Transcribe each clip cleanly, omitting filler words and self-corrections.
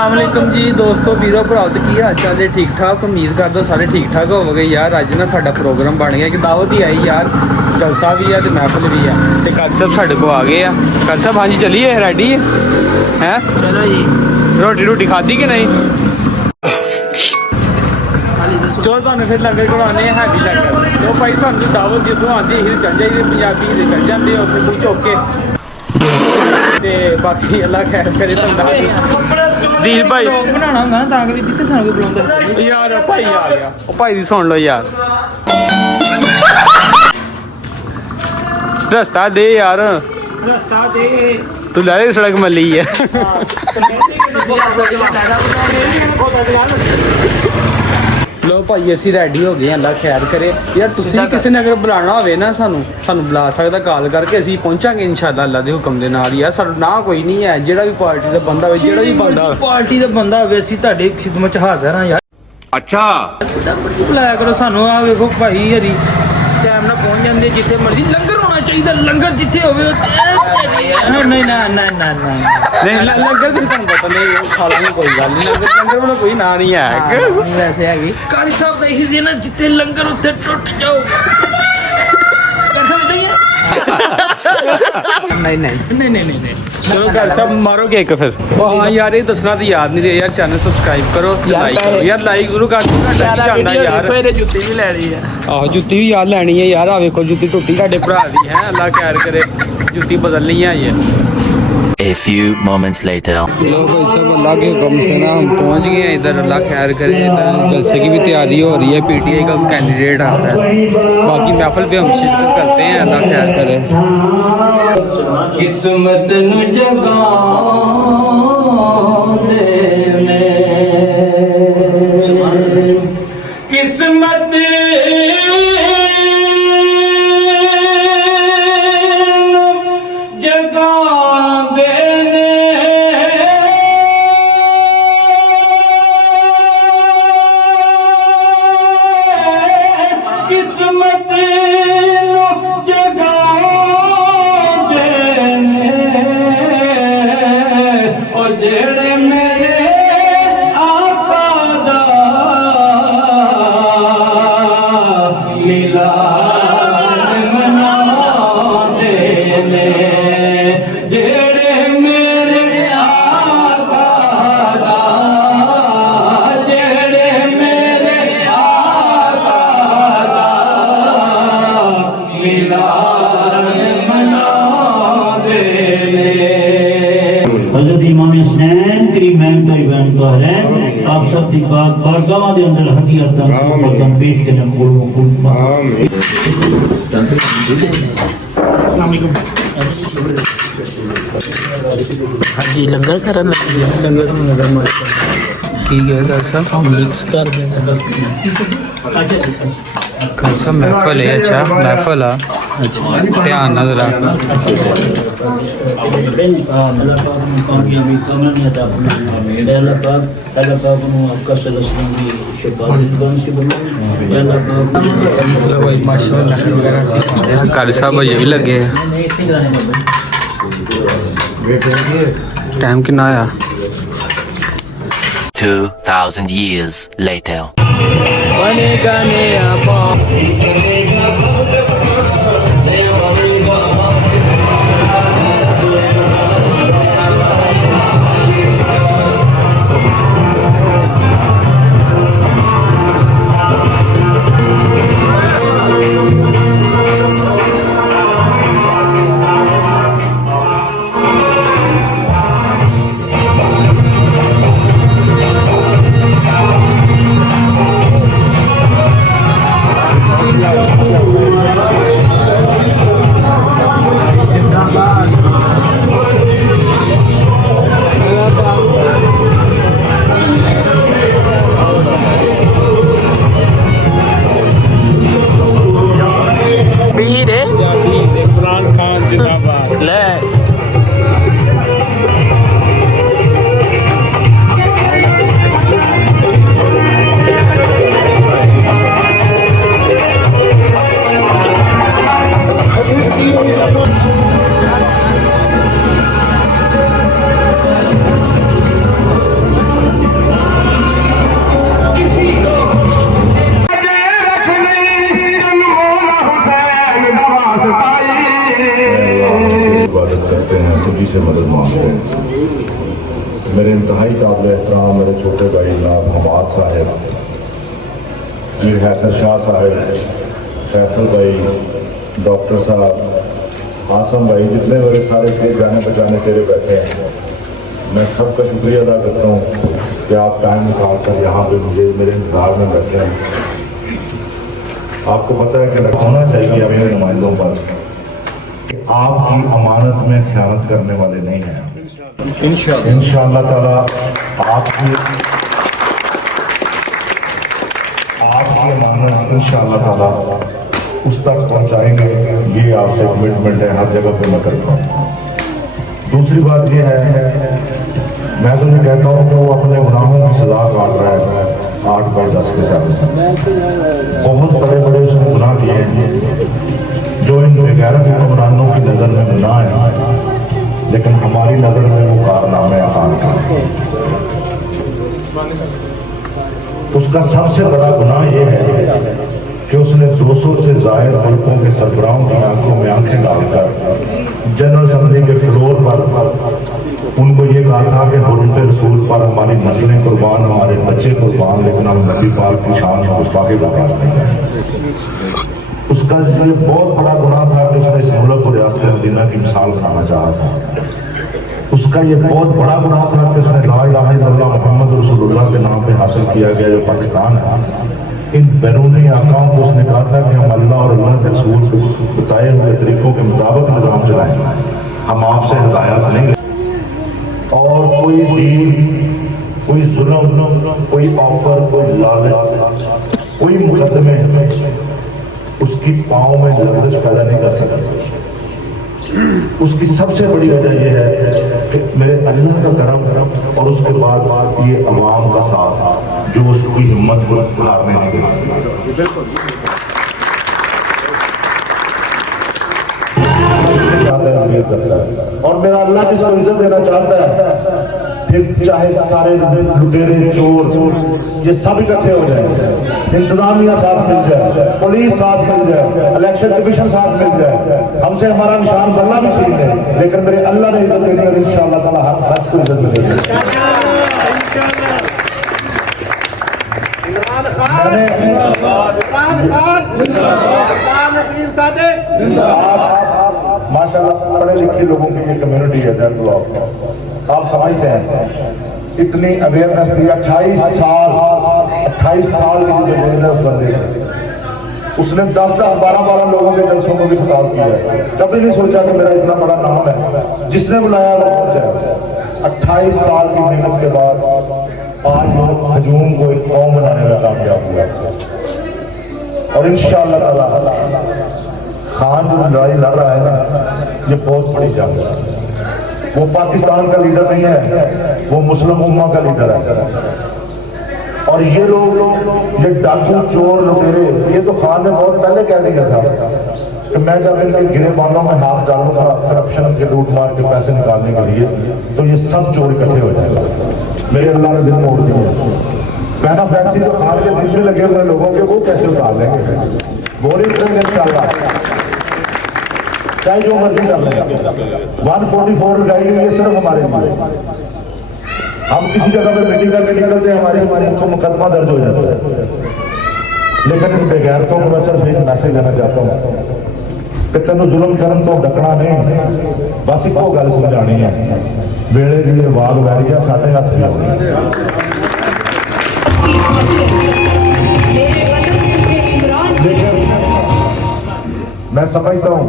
अस्सलाम वालेकुम जी दोस्तों वीरों भराओ तो की हाल चाल है ठीक ठाक उम्मीद कर दो सारे ठीक ठाक हो गए यार। अज ना साडा प्रोग्राम बन गया कि दावत ही आई यार, जलसा भी है तो महफिल भी है। तो कारी साहब साडे को आ गए हैं। कारी साहब हाँ जी चलिए रेडी है चलो जी। रोटी रोटी खाधी कि नहीं? चलो तुम फिर लंगर करवाने हैवी लंगर तो भाई सानू दावत जितों आती ही चल जाइए पंजाबी ही चल जाते हो फिर कोई चौके ते बाकी अल्लाह खैर करे धंधा ਦੀਪ ਭਾਈ ਬਣਾਉਣਾ ਹੁੰਦਾ ਤਾਂ ਕਿ ਜਿੱਥੇ ਸਾਨੂੰ ਕੋਈ ਬੁਲਾਉਂਦਾ ਯਾਰ ਭਾਈ ਆ ਗਿਆ ਉਹ ਭਾਈ ਦੀ ਸੁਣ ਲਓ ਯਾਰ ਰਸਤਾ ਦੇ ਯਾਰ ਰਸਤਾ ਦੇ ਤੂੰ ਲੈ ਲੈ ਸੜਕ ਮੱਲੀ ਹੈ ਲੋ ਭਾਈ ਅਸੀਂ ਰੈਡੀ ਹੋ ਗਏ ਅੱਲਾ ਖੈਰ ਕਰੇ ਯਾਰ ਤੁਸੀਂ ਕਿਸੇ ਨੇ ਅਗਰ ਬੁਲਾਣਾ ਹੋਵੇ ਨਾ ਸਾਨੂੰ ਬੁਲਾ ਸਕਦਾ ਕਾਲ ਕਰਕੇ ਅਸੀਂ ਪਹੁੰਚਾਂਗੇ ਇਨਸ਼ਾਅੱਲਾ ਅੱਲਾ ਦੇ ਹੁਕਮ ਦੇ ਨਾਲ ਯਾਰ ਸਾਡਾ ਨਾ ਕੋਈ ਨਹੀਂ ਹੈ ਜਿਹੜਾ ਵੀ ਪਾਰਟੀ ਦਾ ਬੰਦਾ ਹੋਵੇ ਜਿਹੜਾ ਵੀ ਬੰਦਾ ਪਾਰਟੀ ਦਾ ਬੰਦਾ ਹੋਵੇ ਅਸੀਂ ਤੁਹਾਡੇ ਖਿਦਮਤ ਚ ਹਾਜ਼ਰ ਹਾਂ ਯਾਰ। ਅੱਛਾ ਬੁਲਾਇਆ ਕਰੋ ਸਾਨੂੰ। ਆ ਵੇਖੋ ਭਾਈ ਹਰੀ ਟਾਈਮ ਨਾਲ ਪਹੁੰਚ ਜਾਂਦੇ ਜਿੱਥੇ ਮਰਜ਼ੀ। ਲੰਗਰ ਹੋਣਾ ਚਾਹੀਦਾ, ਲੰਗਰ ਜਿੱਥੇ ਹੋਵੇ ਨਹੀਂ ਨਹੀਂ ਨਾ ਨਾ ਨਾ ਨਹੀਂ ਲੰਗਰ ਦੀ ਤੁਹਾਨੂੰ ਪਤਾ ਨਹੀਂ ਖਾ ਲਾਂਗੇ ਕੋਈ ਗੱਲ ਨਹੀਂ। ਲੰਗਰ ਵਾਲਾ ਕੋਈ ਨਾਂ ਨਹੀਂ ਹੈ ਵੈਸੇ ਹੈਗੀ ਕਾਰੀ ਸਾਹਿਬ ਦਾ ਇਹੀ ਸੀ ਨਾ ਜਿੱਥੇ ਲੰਗਰ ਉੱਥੇ ਟੁੱਟ ਜਾਓ। ਨਹੀਂ ਨਹੀਂ ਨਹੀਂ ਨਹੀਂ ਚਲੋ ਘਰ ਸਭ ਮਾਰੋ ਕੇਕ ਫਿਰ। ਉਹ ਹਾਂ ਯਾਰ ਇਹ ਦੱਸਣਾ ਤਾਂ ਯਾਦ ਨਹੀਂ ਰਿਹਾ ਯਾਰ। ਚੈਨਲ ਸਬਸਕ੍ਰਾਈਬ ਕਰੋ ਲਾਈਕ ਕਰੋ ਯਾਰ। ਲਾਈਕ ਜ਼ਰੂਰ ਕਰ ਦਿਓ ਤੁਹਾਡਾ ਯਾਰ। ਫਿਰ ਜੁੱਤੀ ਵੀ ਲੈ ਲਈ ਆ। ਆਹੋ ਜੁੱਤੀ ਵੀ ਯਾਰ ਲੈਣੀ ਹੈ ਯਾਰ। ਆ ਵੇਖੋ ਜੁੱਤੀ ਟੁੱਟੀ ਸਾਡੇ ਭਰਾ ਦੀ ਹੈ ਅੱਲਾ ਖੈਰ ਕਰੇ ਜੁੱਤੀ बदलनी है ये। A few moments later. लो भाई सब अल्लाह के हुक्म से ना हम पहुंच गए हैं इधर। अल्लाह खैर करे इधर जलसे की भी तैयारी हो रही है। पीटीआई का कैंडिडेट आ रहा है। बाकी महफिल भी हम शिरकत करते हैं अल्लाह खैर करे। किस्मत नु जगा किस्मत आप सब की बात बारगाह के अंदर हकीकत पेश करने हाँ जी लंगर कर लंगर ठीक है घर साहब मिक्स कर देना घर साहब महफल है। अच्छा महफल आ ध्यान ना जरा कारी साहब ये भी लगे टाइम कितना आया 2000 years later. जी से मदद मांगते हैं। मेरे इंतहाई काबिल एहतराम मेरे छोटे भाई जनाब हमाद साहब, मीर हैदर शाह साहब, फैसल भाई, डॉक्टर साहब, आसम भाई, जितने मेरे सारे थे जाने बचाने तेरे बैठे हैं, मैं सबका शुक्रिया अदा करता हूँ कि आप टाइम निकाल कर यहाँ पे मुझे मेरे इंतजार में बैठे हैं। आपको पता है कि होना चाहिए अपने नुमाइंदों पर कि आपकी अमानत में ख़यानत करने वाले नहीं हैं। इंशाअल्लाह ताला आपकी अमानत इंशाअल्लाह ताला उस तक पहुँचाएंगे, ये आपसे कमिटमेंट है, हर जगह पे मैं करता हूँ। दूसरी बात ये है, मैं तो ये कहता हूँ कि वो अपने गुनाहों की सजा काट रहा है 8/10 के साथ। बहुत बड़े बड़े उसने गुनाह किए हैं जो इन बेगैरत हुक्मरानों की नज़र में गुनाह है, लेकिन हमारी नज़र में वो कारनामे आसान हैं। उसका सबसे बड़ा गुनाह ये है कि उसने 200 से ज़ायद मुल्कों के सरबराहों की आंखों में आंखें डालकर जनरल असम्बली के फ्लोर पर उनको ये कहा था कि हुर्मत रसूल पर हमारी नस्लें कुर्बान, हमारे बच्चे कुर्बान, लेकिन हम नबी पाक की शान में गुस्ताखी बर्दाश्त नहीं करेंगे। उसका ये बहुत बड़ा गुनाह था कि उसने इस मुल्क को रियासत मदीना की मिसाल बनाना चाहा था। उसका ये बहुत बड़ा गुनाह था कि उसने ला इलाहा इल्लल्लाह मुहम्मद रसूलुल्लाह के नाम पे हासिल किया गया जो पाकिस्तान है, इन बैरूनी आकाओं को उसने कहा था कि हम अल्लाह और अल्लाह के रसूल को बताए हुए तरीकों के मुताबिक निज़ाम चलाएंगे, हम आपसे हिदायत नहीं। और कोई दीन, कोई जुल्म, कोई ऑफर, कोई लालच, कोई मुकदमे उसकी पाँव में लर्जिश पैदा नहीं कर सकते। उसकी सबसे बड़ी वजह यह है कि मेरे अल्लाह का करम और उसके बाद ये अवाम का साथ जो उसकी हिम्मत को हारने नहीं देती। और मेरा अल्लाह जिसको इज्जत देना चाहता है, फिर चाहे सारे लुटेरे चोर ये सब इकट्ठे हो जाए, इंतजामिया साथ मिल जाए, पुलिस साथ मिल जाए, इलेक्शन कमीशन साथ मिल जाए, हमसे हमारा निशान बनना भी छीन ले, लेकिन मेरे अल्लाह ने इज्जत देनी है, इंशाअल्लाह ताला हर सच को इज्जत मिलेगी। माशाल्लाह पढ़े लिखे लोगों की ये कम्युनिटी है दैट ब्लॉक, आप समझते हैं इतनी अवेयरनेस दी। 28 साल की जो बिजनेस बंदे उसने 10-10, 12-12 लोगों के जलसों को भी खिताब किया है। कभी नहीं सोचा कि मेरा इतना बड़ा नाम है, जिसने बुलाया वो पहुंचा। 28 साल की मेहनत के बाद आज लोग हजूम को एक कौम बनाने में कामयाब हुआ, और इंशाअल्लाह ताला खान जो लड़ाई लड़ रहा है ना, ये बहुत बड़ी जंग है। वो पाकिस्तान का लीडर नहीं है, वो मुस्लिम उम्मा का लीडर है। और ये लोग ये डाकू चोर लुटेरे, ये तो खान ने बहुत पहले कह दिया था कि मैं जब इनके गिरेबानों में हाथ डालूंगा करप्शन के लूट मार के पैसे निकालने के लिए, तो ये सब चोर इकट्ठे हो जाएगा। मेरे अल्लाह ने दिल मोड़ दिया। पैना फैक्सी जो खान के दिल में लगे हुए लोगों के, वो कैसे उतार लेंगे? बोरिंग करेंगे इंशाअल्लाह, चाहे जो मर्जी कर लेंगे। 144 लगाई हुई है सिर्फ हमारे लिए। हम किसी जगह पे मीटिंग करके निकलते हैं, हमारे को मुकदमा दर्ज हो जाता है, लेकिन इन बेगैरतों को मैं सिर्फ एक मैसेज देना चाहता हूँ कि तेन जुल्म करन तो डकना नहीं, बस एक गल समझानी है, वेले की वाग वैरी है साढ़े हाथ में। मैं समझता हूँ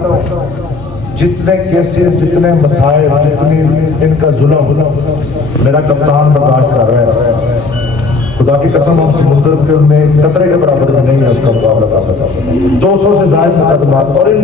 जितने केसेस, जितने मसाइल, जितनी इनका जुल्म मेरा कप्तान बर्दाश्त कर रहा है, खुदा की कसम हम समुद्र के में कतरे के बराबर में नहीं है उसका मुकाबला कर सकता। 200 से ज्यादा मुकदमा और इन